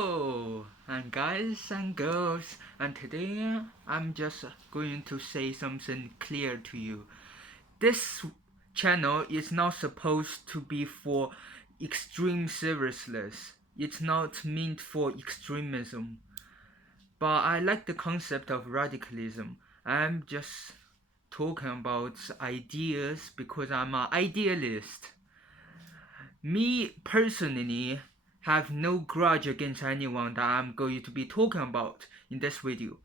Hello, and guys and girls, and today I'm just going to say something clear to you. This channel is not supposed to be for extreme seriousness. It's not meant for extremism. But I like the concept of radicalism. I'm just talking about ideas because I'm an idealist. Me personally have no grudge against anyone that I'm going to be talking about in this video,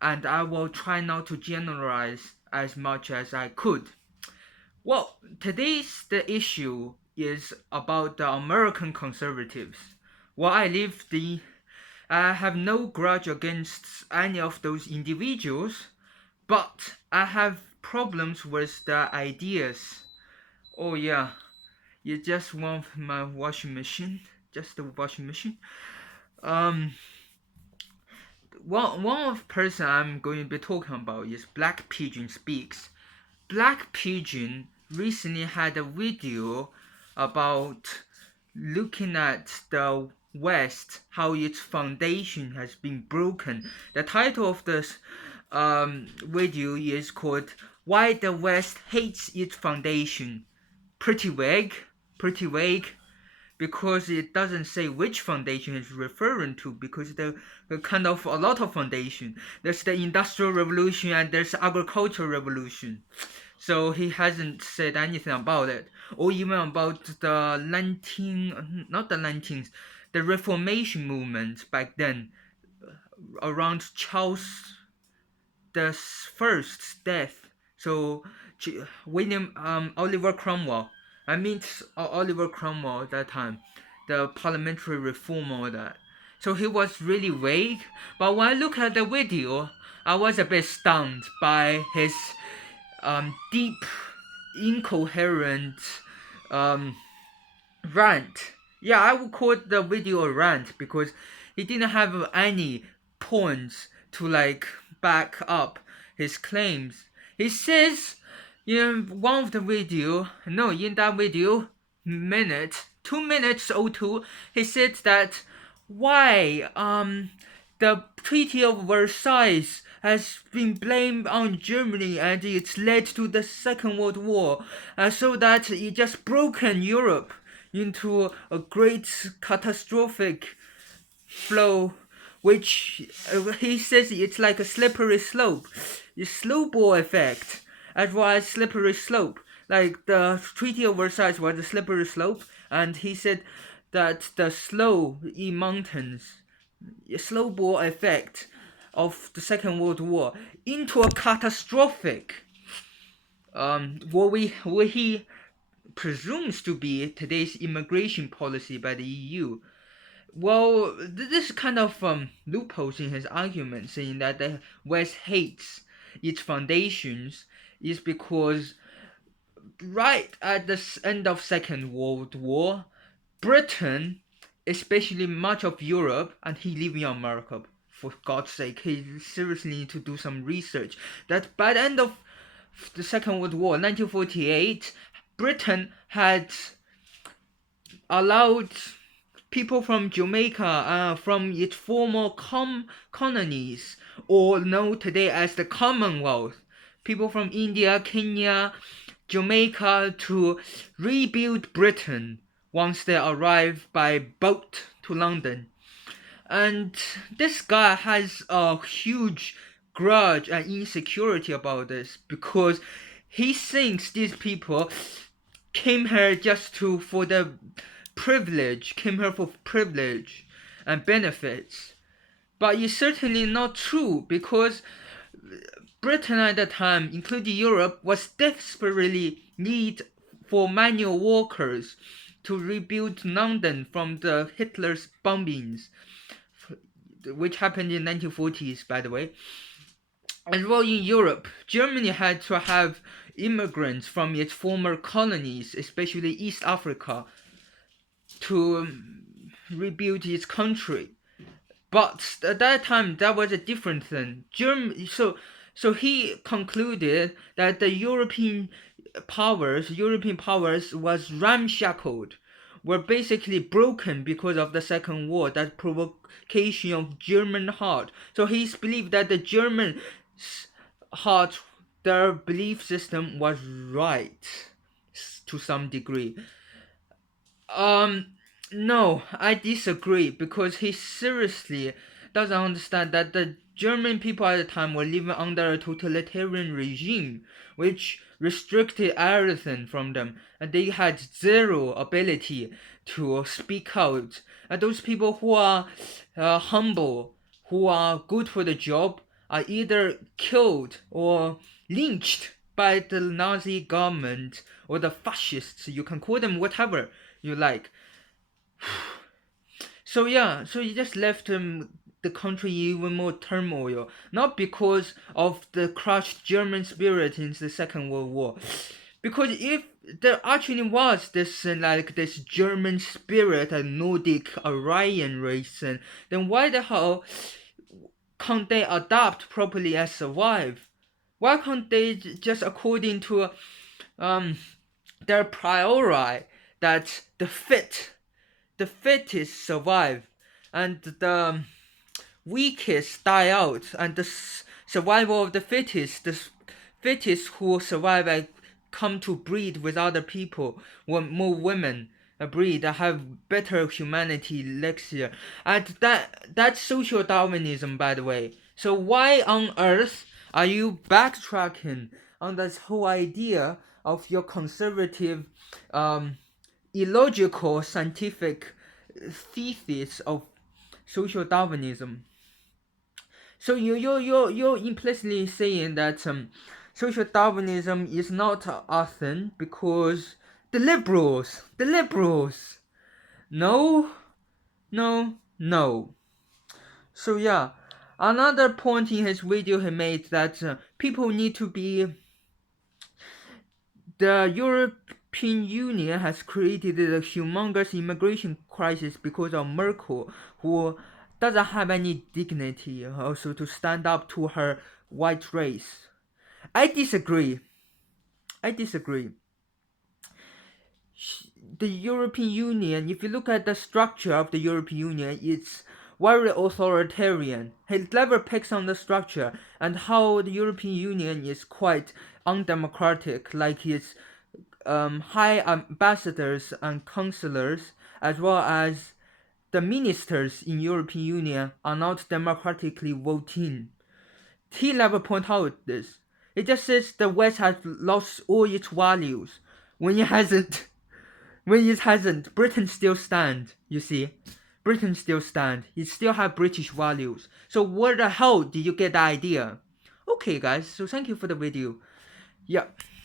and I will try not to generalize as much as I could. Well, today's the issue is about the American conservatives. Well, I have no grudge against any of those individuals, but I have problems with the ideas. Oh yeah, you just want my washing machine? Just the washing machine? Um, one of person I'm going to be talking about is Black Pigeon Speaks. Black Pigeon recently had a video about looking at the West, how its foundation has been broken. The title of this video is called "Why the West Hates Its Foundation." Pretty vague, because it doesn't say which foundation it's referring to, because there are kind of a lot of foundation. There's the Industrial Revolution and there's the Agricultural Revolution. So he hasn't said anything about it, or even about the the Reformation movement back then, around Charles the First's death. So Oliver Cromwell. I mean Oliver Cromwell at that time, the parliamentary reform, all that. So he was really vague. But when I look at the video, I was a bit stunned by his deep, incoherent rant. Yeah, I would call the video a rant because he didn't have any points to back up his claims. He says in one of the video, no, in that video, 2 minutes 02, he said that why the Treaty of Versailles has been blamed on Germany and it's led to the Second World War, so that it just broken Europe into a great catastrophic flow, which he says it's like a slippery slope, the snowball effect, as well as slippery slope. Like the Treaty of Versailles was a slippery slope, and he said that the slow in mountains, snowball effect of the Second World War into a catastrophic, what he presumes to be today's immigration policy by the EU. Well, this kind of loopholes in his argument, saying that the West hates its foundations, is because right at the end of Second World War, Britain, especially much of Europe, and he live in America, for God's sake, he seriously need to do some research, that by the end of the Second World War, 1948, Britain had allowed people from Jamaica, from its former colonies, or known today as the Commonwealth, people from India, Kenya, Jamaica, to rebuild Britain once they arrive by boat to London. And this guy has a huge grudge and insecurity about this, because he thinks these people came here just for privilege and benefits. But it's certainly not true, because Britain at the time, including Europe, was desperately need for manual workers to rebuild London from the Hitler's bombings, which happened in 1940s, by the way. As well, in Europe, Germany had to have immigrants from its former colonies, especially East Africa, to rebuild its country. But at that time, that was a different thing. So he concluded that the European powers was ramshackled were basically broken because of the Second War, that provocation of German heart. So he's believed that the German heart, their belief system was right to some degree. No, I disagree, because he seriously doesn't understand that the German people at the time were living under a totalitarian regime which restricted everything from them, and they had zero ability to speak out. And those people who are humble, who are good for the job, are either killed or lynched by the Nazi government or the fascists. You can call them whatever you like. So yeah, so it just left the country even more turmoil. Not because of the crushed German spirit in the Second World War, because if there actually was this like this German spirit, a Nordic Aryan race, then why the hell can't they adapt properly and survive? Why can't they just according to their priori that the fittest survive and the weakest die out, and the survival of the fittest who survive and come to breed with other people, more women breed that have better humanity next year. And that's social Darwinism, by the way. So why on earth are you backtracking on this whole idea of your conservative illogical scientific thesis of social Darwinism? So you're implicitly saying that social Darwinism is not a thing because the liberals, no, no, no. So yeah, another point in his video he made that people need to be. The European Union has created a humongous immigration crisis because of Merkel, who doesn't have any dignity also to stand up to her white race. I disagree. The European Union, if you look at the structure of the European Union, it's very authoritarian. He never picks on the structure and how the European Union is quite undemocratic, like its high ambassadors and councillors, as well as the ministers in European Union, are not democratically voting. He never point out this. It just says the West has lost all its values when it hasn't. When it hasn't, Britain still stand. You see, Britain still stand. It still have British values. So where the hell did you get the idea? Okay, guys. So thank you for the video. Yeah.